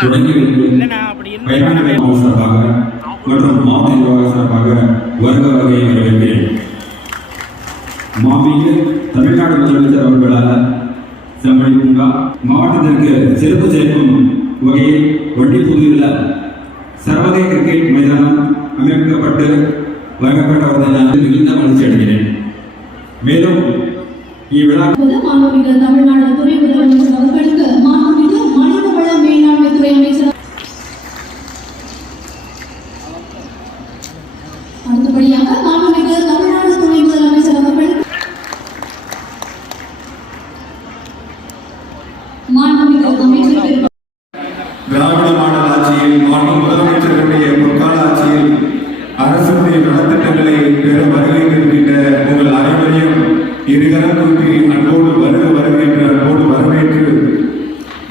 தொடங்கி வைத்து பயண அவசரமாக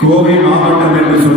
கோவை மாவட்டம் என்று சொல்ல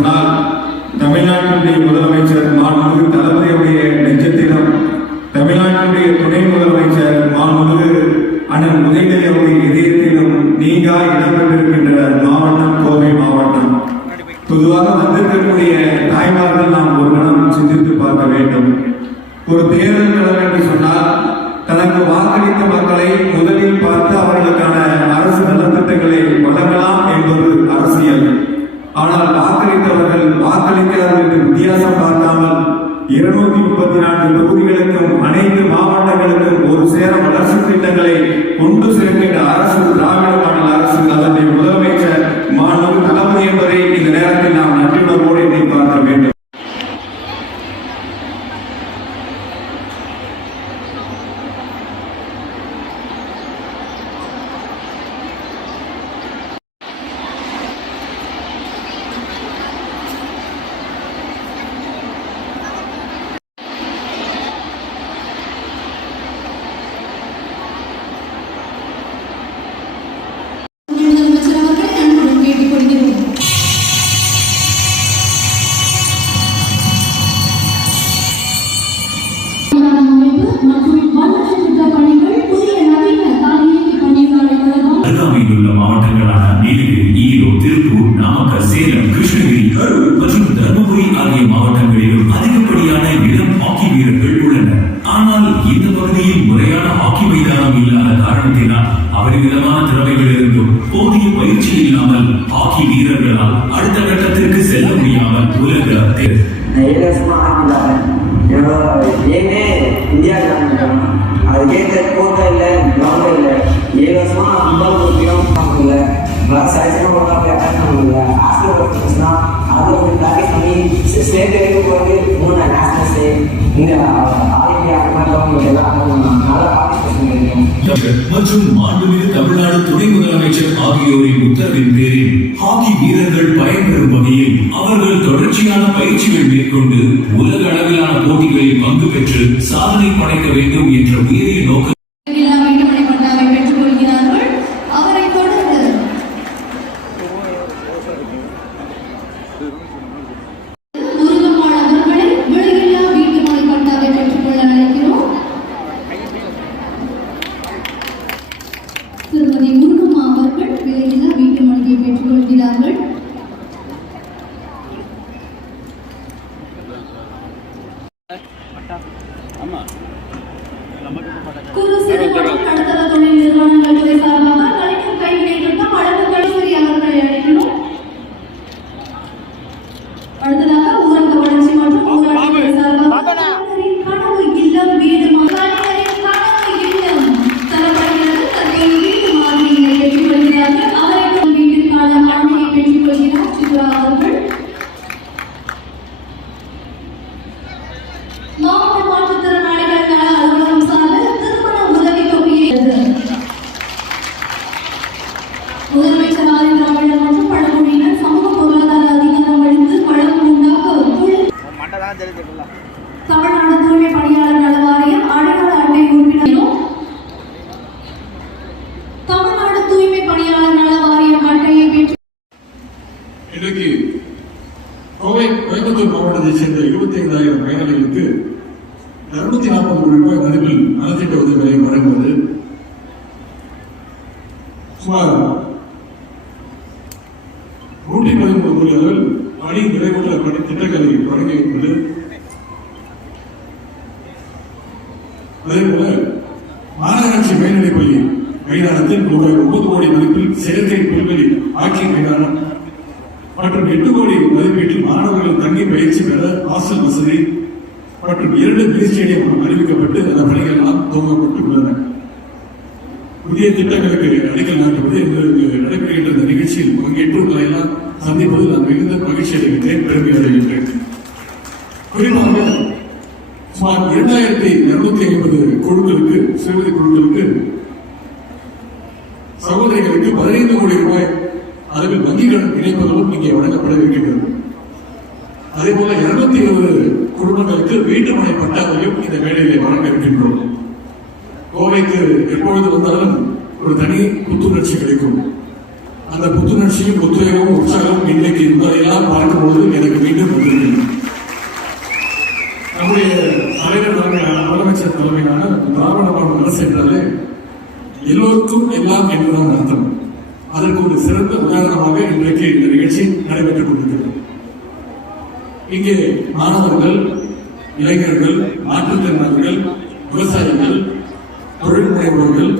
பத்தி ஏழு வருஷமா ஆரம்பிச்சாங்க ஏன்னே இந்தியாவுக்கு அதுக்கேற்ற கோட்டை இல்லை கிரவுண்டே இல்லை ஏழு வருஷமா ஐம்பது ஒரு கிலோமீட்டர் பார்க்கல கிளாஸ் சாய்ஸ்லாம் போடாமல் அட்டாக் பண்ணல ஹாஸ்டல் ஒர்க்ஸ்னா அதை கொஞ்சம் ஸ்டேட் வரைக்கும் போகிறது மூணு நேஷனல்ஸு இங்கே மற்றும் மாண்புமிகு தமிழ்நாடு துணை முதலமைச்சர் ஆகியோரின் உத்தரவின் பேரில் ஹாக்கி வீரர்கள் பயன்பெறும் வகையில் அவர்கள் தொடர்ச்சியான பயிற்சிகள் மேற்கொண்டு உலக அளவிலான போட்டிகளில் பங்கு பெற்று சாதனை படைக்க வேண்டும் என்ற உயரிய நோக்கம் தமிழ்நாடு தூய்மை பணியாளர் நல வாரியம் அடையாள அட்டை உறுப்பினரும் தமிழ்நாடு தூய்மை பணியாளர் நல வாரியம் அட்டையை பெற்று இன்றைக்கு கோவை கோயம்புத்தூர் மாவட்டத்தை சேர்ந்த இருபத்தி ஐந்தாயிரம் பயனாளிகளுக்கு அறுநூத்தி நாற்பது கோடி ரூபாய் மதிப்பில் நலத்திட்ட உதவிகளை வழங்குவது சுமார் நூற்றி பதிமூணு கோடி பணி நிறைவுற்ற பணி திட்டங்களை தொடங்கி உள்ளது அதே மாநகராட்சி மேல்நிலைப் பள்ளி மைதானத்தில் ரூபாய் ஒன்பது கோடி மதிப்பில் செயற்கை புல்வெளி ஆக்கி மைதானம் மற்றும் எட்டு கோடி மதிப்பீட்டில் மாணவர்கள் தங்கி பயிற்சி பெற ஹாஸ்டல் வசதி மற்றும் இரண்டு மினி ஸ்டேடியம் அறிவிக்கப்பட்டு அந்த பணிகள் எல்லாம் துவங்கப்பட்டுள்ளன. புதிய திட்டங்களுக்கு அடிக்கல் நாட்டுவது எங்களுக்கு நடைபெறுகின்ற நிகழ்ச்சியில் பங்கேற்று எல்லாம் அதே போது நான் மிகுந்த மகிழ்ச்சி அடைகின்றேன் பெருமை அடைகின்றேன். குறிப்பாக சுமார் இரண்டாயிரத்தி இருநூத்தி ஐம்பது குழுக்களுக்கு சிறுவதை குழுக்களுக்கு சகோதரிகளுக்கு பதினைந்து கோடி ரூபாய் அளவில் வங்கி கடன் இணைப்பதும் இங்கே வழங்கப்பட இருக்கின்றது அதே போல இருநூத்தி இருபது குடும்பங்களுக்கு வீட்டுமனை பட்டாவையும் இந்த வேலையிலே வழங்க இருக்கின்றோம் கோவைக்கு எப்பொழுது வந்தாலும் ஒரு தனி புத்துணர்ச்சி கிடைக்கும். அந்த புத்துணர்ச்சியும் புத்துணர்வும் உற்சாகம் இன்றைக்கு என்பதையெல்லாம் பார்க்கும்போது எனக்கு மீண்டும் வந்திருக்கிறது. நம்முடைய தலைவர் தலைமையான முதலமைச்சர் தலைமையான திராவிட மாடல் அரசு எல்லோருக்கும் எல்லாம் என்றுதான் அர்த்தம் அதற்கு ஒரு சிறந்த உதாரணமாக இன்றைக்கு இந்த நிகழ்ச்சி நடைபெற்றுக் கொண்டிருக்கிறது. இங்கே மாணவர்கள் இளைஞர்கள் மாற்றுத்திறனாளர்கள் விவசாயிகள் தொழில் முனைவோர்கள்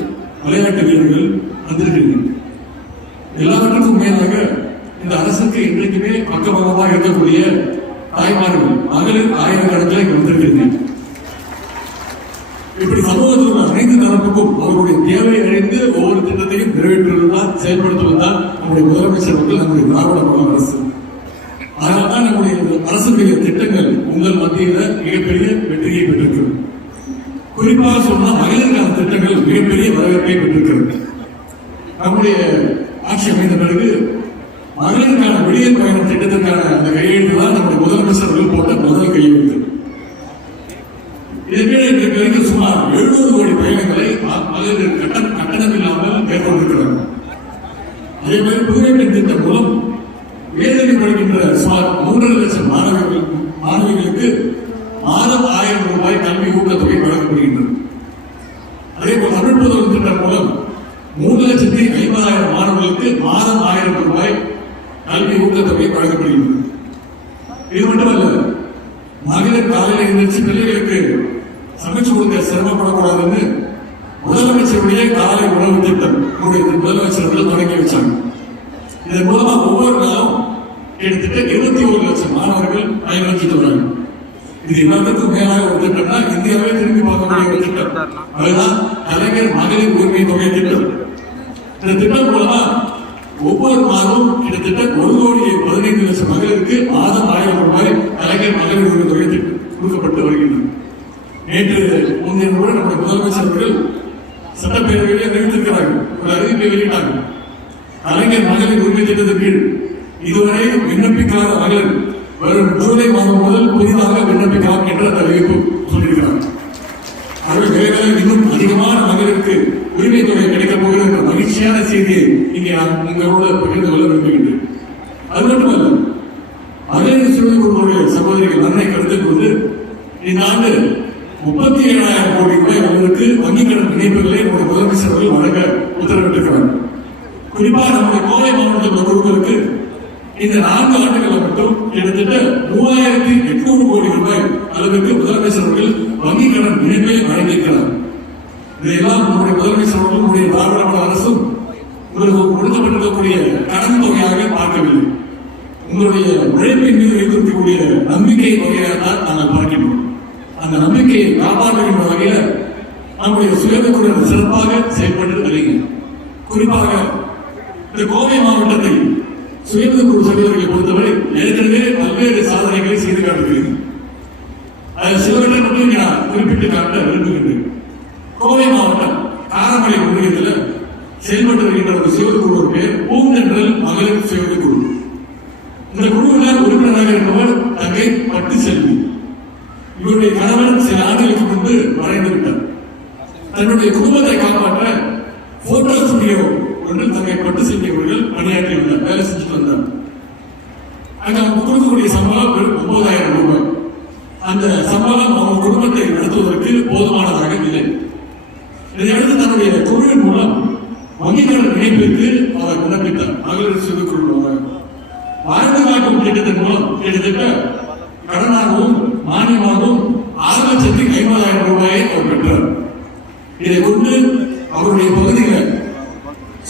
விளையாட்டு வீரர்கள் வந்திருக்கிறீர்கள். எல்லாவற்றுக்கும் மேலாக இந்த அரசுக்கு இன்றைக்குமே பக்கபலமாக இருக்கக்கூடிய தாய்மார்கள் மகளிர் ஆயிரக்கணக்கில் இங்கு வந்திருக்கிறீர்கள் இப்படி சமூகத்தில் உள்ள அனைத்து தரப்புக்கும் அவர்களுடைய தேவை அறிந்து ஒவ்வொரு திட்டத்தையும் நிறைவேற்றுவதுதான் செயல்படுத்துவதுதான் நம்முடைய முதலமைச்சர் அவர்கள் நம்முடைய திராவிட மாடல் அரசு. அதனால்தான் நம்முடைய அரசுடைய திட்டங்கள் உங்கள் மத்தியில் மிகப்பெரிய வெற்றியை பெற்றிருக்கிறது. குறிப்பாக சொன்னால் மகளிருக்கான திட்டங்கள் மிகப்பெரிய வரவேற்பை பெற்றிருக்கிறது. நம்முடைய ஆட்சி அமைந்த பிறகு மகளிருக்கான விடியல் பயணம் திட்டத்திற்கான அந்த கையெழுத்து தான் நம்முடைய முதலமைச்சர் அவர்கள் போட்ட முதல் கையெழுத்து இதற்கு பிறகு சுமார் எழுநூறு கோடி பயணங்களை மகளிர் கட்டணம் கட்டணம் இல்லாமல் மேற்கொண்டிருக்கிறார்கள் அதே மாதிரி புதுமை பெண் திட்டம் மூலம் வேதனை படிக்கின்ற சுமார் மூன்றரை லட்சம் மாணவர்கள் மாணவிகளுக்கு மாதம் ஆயிரம் ரூபாய் கல்வி ஊக்கத்தொகை வழங்கப்படுகின்றது. அதே போல் தமிழ் புதல் திட்டம் மூலம் மூன்று லட்சத்தி ஐம்பதாயிரம் மாணவர்களுக்கு மாதம் ஆயிரம் ரூபாய் கல்வி ஊக்கத்தொகை வழங்கப்படுகின்றது இது மட்டுமல்ல மகளிர் காலையில் எழுந்திருச்சு பிள்ளைகளுக்கு சமைச்சு கொடுக்க சிரமப்படக்கூடாதுன்னு முதலமைச்சருடைய காலை உணவு திட்டம் நம்முடைய முதலமைச்சர் அவர்கள் தொடங்கி வச்சாங்க இதன் மூலமா ஒவ்வொரு நாளும் கிட்டத்தட்ட இருபத்தி ஒரு லட்சம் மாணவர்கள் பயன்படுத்திட்டு வராங்க இது எல்லாத்துக்கும் மேலாக ஒரு திட்டம்னா இந்தியாவே திரும்பி பார்க்கக்கூடிய ஒரு திட்டம். அதுதான் கலைஞர் மகளிர் உரிமை தொகை திட்டம். இந்த திட்டம் மூலமா ஒவ்வொரு மாதமும் கிட்டத்தட்ட ஒரு கோடி பதினைந்து லட்சம் மகளிருக்கு மாதம் ஆயிரம் ரூபாய் கலைஞர் மகளிர் உரிமை தொகை திட்டம் கொடுக்கப்பட்டு வருகின்றன நேற்று முந்தைய முறை நம்முடைய முதலமைச்சர் அவர்கள் சட்டப்பேரவையிலே அறிவித்திருக்கிறார்கள் ஒரு அறிவிப்பை வெளியிட்டார்கள். உரிமை திட்டத்தின் கீழ் இதுவரை விண்ணப்பிக்காத மகள் வரும் ஜூலை மாதம் முதல் புதிதாக விண்ணப்பிக்கலாம் என்ற அந்த அறிவிப்பு சொல்லியிருக்கிறார். ஆகவே இன்னும் அதிகமான மகளிருக்கு உரிமை தொகை கிடைக்கப் போகிற என்ற மகிழ்ச்சியான செய்தியை இங்கே நான் உங்களோடு பகிர்ந்து கொள்ள விரும்புகின்றேன். அது மட்டுமல்ல மகளிர் சுய குழுவுடைய சகோதரிகள் நன்மை கருத்தில் கொண்டு இந்த ஆண்டு முப்பத்தி ஏழாயிரம் கோடி ரூபாய் அளவிற்கு வங்கிக் கடன் இணைப்புகளை முதலமைச்சர்கள் வழங்க உத்தரவிட்டிருக்கிறார்கள் குறிப்பாக நம்முடைய கோவை மாவட்டத்தில் உள்ள குழுக்களுக்கு இந்த நான்கு ஆண்டுகளை மட்டும் கிட்டத்தட்ட மூவாயிரத்தி எட்நூறு கோடி ரூபாய் அளவுக்கு முதலமைச்சர் அவர்கள் வங்கிக் கடன் இணைப்பை வழங்கியிருக்கிறார். இதையெல்லாம் நம்முடைய முதலமைச்சர் அவர்களும் நம்முடைய திராவிட அரசும் உங்களுக்கு கொடுக்கப்பட்டிருக்கக்கூடிய கடன் தொகையாக பார்க்கவில்லை. உங்களுடைய உழைப்பின் மீது வைத்திருக்கக்கூடிய நம்பிக்கை தொகையாக தான் நாங்கள் பார்க்கின்றோம். அந்த நம்பிக்கையை காப்பாற்றுகின்ற வகையில நம்முடைய சுயதக்குழு சிறப்பாக செயல்பட்டு வருகிறோம். குறிப்பாக இந்த கோவை மாவட்டத்தை சுயநிதி குழு சகோதரர்களை பொறுத்தவரை ஏற்கனவே பல்வேறு சாதனைகளை செய்து காட்டுகிறீர்கள் அதில் சிலவற்றை மட்டும் நான் குறிப்பிட்டு காட்ட விரும்புகின்றேன். கோவை மாவட்டம் காரமலை ஒன்றியத்தில் செயல்பட்டு வருகின்ற ஒரு சிவது குழு பேர் பூந்தென்றல் மகளிர் சிவது குழு இந்த குழுவில் உறுப்பினராக இருப்பவர் தங்கை பட்டு செல்வி இவருடைய கணவன் சில ஆண்டுகளுக்கு முன்பு மறைந்து விட்டார் தன்னுடைய குடும்பத்தை காப்பாற்ற போட்டோ ஸ்டுடியோ ஒன்றில் தங்கை பட்டு செல்வி அவர்கள் பணியாற்றி வந்தார் வேலை செஞ்சுட்டு வந்தார் அங்க அவங்க கொடுக்கக்கூடிய சம்பளம் வெறும் ஒன்பதாயிரம் ரூபாய் அந்த சம்பளம் அவங்க குடும்பத்தை நடத்துவதற்கு போதுமானதாக இல்லை இதையடுத்து தன்னுடைய குழுவின் மூலம் வங்கிக் கடன் இணைப்பிற்கு அவர் விண்ணப்பித்தார் மகளிர் சிறு குழு வாழ்ந்து காக்கும் திட்டத்தின் மூலம் கிட்டத்தட்ட கடனாகவும் மானியமாகவும் ஆறு லட்சத்தி ஐம்பதாயிரம் ரூபாயை அவர் பெற்றார். இதை கொண்டு அவருடைய பகுதிகள்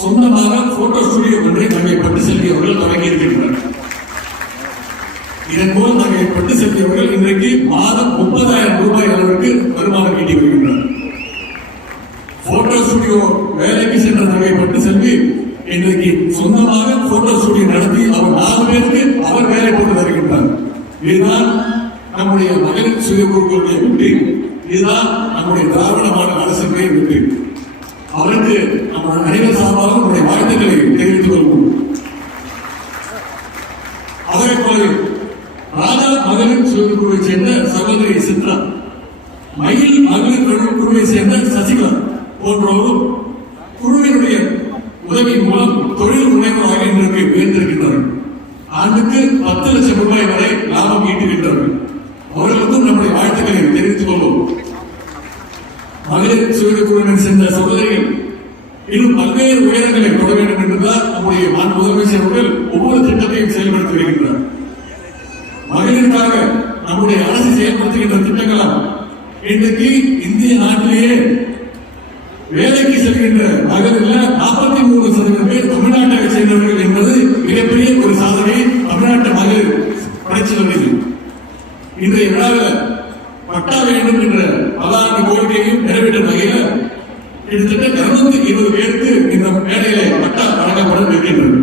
சொந்தமாக போட்டோ ஸ்டுடியோ ஒன்றை தங்கை பட்டு செல்வியவர்கள் தொடங்கி இருக்கின்றனர். இதன் மூலம் தங்கை பட்டு செல்வியவர்கள் இன்றைக்கு மாதம் முப்பதாயிரம் ரூபாய் அளவு வருமானம் ஈட்டி வருகின்றனர் போட்டோ ஸ்டுடியோ வேலைக்கு சென்ற தங்கை பட்டு செல்வி இன்றைக்கு சொந்தமாக போட்டோ ஸ்டுடியோ நடத்தி அவர் நாலு பேருக்கு அவர் வேலை போட்டு வருகின்றார் இதுதான் நம்முடைய மகளிர் சுய குழுக்களுடைய வெற்றி இதுதான் நம்முடைய திராவிட மாநில அரசுடைய வெற்றி அவருக்கு நம்ம அனைவர் சார்பாக நம்முடைய வாழ்த்துக்களை தெரிவித்துக் கொள்வோம். அவரை போல ராஜா மகளிர் சுய குழுவை சேர்ந்த சகோதரி சித்ரா மயில் மகளிர் குழு- குழுவை சேர்ந்த சசிகலா போன்றவரும் குழுவினுடைய உதவியின் மூலம் தொழில் முனைவராக இன்றைக்கு உயர்ந்திருக்கின்றனர். ஆண்டுக்கு பத்து லட்சம் ரூபாய் வரை லாபம் ஈட்டுகின்றனர். அவர்களுக்கும் நம்முடைய வாழ்த்துக்களை தெரிவித்துக் கொள்வோம். மகளிர் சுய குழுவினை சேர்ந்த சகோதரிகள் இன்னும் பல்வேறு உயரங்களை தொட வேண்டும் என்றுதான் நம்முடைய மாண்பு முதலமைச்சர் அவர்கள் ஒவ்வொரு திட்டத்தையும் செயல்படுத்தி வருகின்றார் மகளிருக்காக நம்முடைய அரசு செயல்படுத்துகின்ற திட்டங்களால் இன்றைக்கு இந்திய நாட்டிலேயே வேலைக்கு செல்கின்ற மகளிர்ல நாற்பத்தி மூணு சதவீதம் பேர் தமிழ்நாட்டை சேர்ந்தவர்கள் என்பது மிகப்பெரிய ஒரு சாதனை தமிழ்நாட்டு மகளிர் படைச்சு வருகிறது இன்றைய விழாவில் பட்டா வேண்டும் என்ற பல ஆண்டு கோரிக்கையும் நிறைவேற்ற வகையில் கிட்டத்தட்ட இருநூத்தி இருபது பேருக்கு இந்த மேடையிலே பட்டா வழங்கப்பட இருக்கின்றது.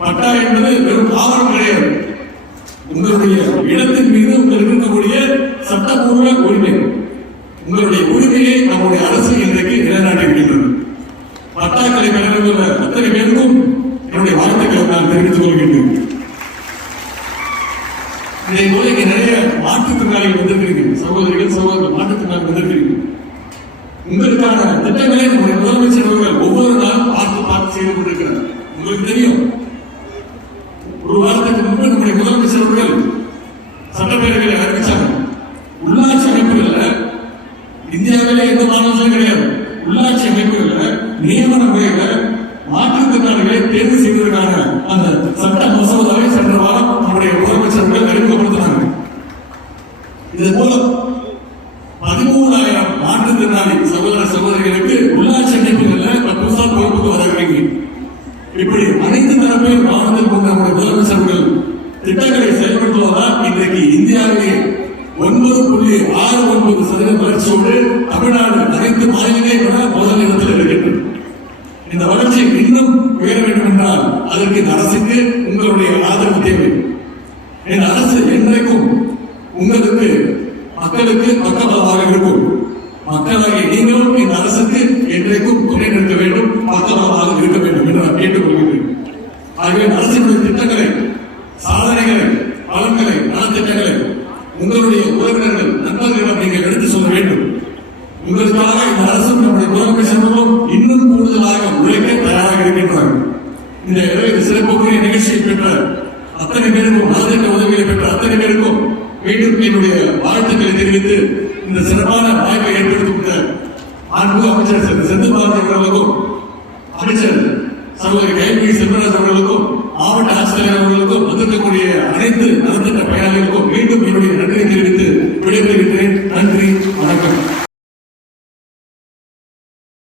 பட்டா என்பது வெறும் ஆவணம் கிடையாது உங்களுடைய இடத்தின் மீது உங்களுக்கு இருக்கக்கூடிய சட்டப்பூர்வ உரிமை உங்களுடைய உரிமையை நம்முடைய அரசு இன்றைக்கு நிலைநாட்டியிருக்கின்றது பட்டாக்களை பெறுகின்ற அத்தனை பேருக்கும் என்னுடைய வாழ்த்துக்களை நான் தெரிவித்துக் கொள்கின்றேன் இதை போல இங்க நிறைய மாற்றுத்திறனாளிகள் வந்திருக்கிறீங்க சகோதரிகள் சகோதரர்கள் மாற்றுத்திறனாளிகள் வந்திருக்கிறீங்க உங்களுக்கான திட்டங்களை நம்முடைய முதலமைச்சர் அவர்கள் ஒவ்வொரு நாளும் பார்த்து பார்த்து செய்து கொண்டிருக்கிறார். உங்களுக்கு தெரியும் ஒரு வாரத்துக்கு முன்பு நம்முடைய முதலமைச்சர் அவர்கள் சட்டப்பேரவைகளை அறிவிச்சாங்க. உள்ளாட்சி அமைப்புகள்ல இந்தியாவிலே எந்த மாநிலத்திலும் கிடையாது. உள்ளாட்சி அமைப்புகள்ல நியமன முறையில மாற்றுத்திறனாளிகளை தேர்வு செய்வதற்கான அந்த சட்ட மசோதாவை சென்ற வாரம் நம்முடைய முதலமைச்சர் அவர்கள் அறிமுகப்படுத்தினாங்க. இதன் மூலம் மாற்றுத்திறனாளி சகோதர சகோதரிகளுக்கு உள்ளாட்சி அமைப்புகள்ல புதுசா பொறுப்புக்கு வரவில்லைங்க இப்படி அனைத்து தரப்பையும் கவனத்தில் கொண்ட முதலமைச்சர்கள் திட்டங்களை செயல்படுத்துவதால் இன்றைக்கு இந்தியாவிலே ஒன்பது புள்ளி ஆறு ஒன்பது சதவீத வளர்ச்சியோடு தமிழ்நாடு அனைத்து மாநிலங்களையும் விட முதல் இடத்தில் இருக்கின்றது. இந்த வளர்ச்சி இன்னும் உயர வேண்டும் என்றால் அதற்கு இந்த அரசுக்கு உங்களுடைய ஆதரவு தேவை. இந்த அரசு என்றைக்கும் உங்களுக்கு மக்களுக்கு பக்கபலமாக இருக்கும். மக்களாகிய நீங்களும் இந்த அரசுக்கு என்றைக்கும் துணை நிற்க வேண்டும் பக்கபலமாக இருக்க வேண்டும் என்று நான் கேட்டுக்கொள்கிறேன் ஆகவே அரசினுடைய திட்டங்களை சாதனைகளை பலன்களை நலத்திட்டங்களை உங்களுடைய உறவினர்கள் நண்பர்களிடம் நீங்கள் எடுத்து சொல்ல வேண்டும். உங்களுக்காக இந்த அரசும் நம்முடைய முதலமைச்சர்களும் இன்னும் கூடுதலாக உழைக்க தயாராக இருக்கின்றார்கள். இந்த சிறப்புக்குரிய நிகழ்ச்சியை பெற்ற அத்தனை பேருக்கும் நலத்திட்ட உதவிகளை பெற்ற அத்தனை பேருக்கும் மீண்டும் என்னுடைய வாழ்த்துக்களை தெரிவித்து இந்த சிறப்பான வாய்ப்பை ஏற்படுத்தி கொடுத்த அன்பு அமைச்சர் திரு செந்தில் அவர்களுக்கும் அமைச்சர் சகோதரி கைவி செல்வராஜ் அவர்களுக்கும் மாவட்ட ஆசிரியர் அவர்களுக்கும் வந்திருக்கக்கூடிய அனைத்து நலத்திட்ட பயனாளிகளுக்கும் மீண்டும் என்னுடைய நன்றியை தெரிவித்து விடைபெறுகின்றேன்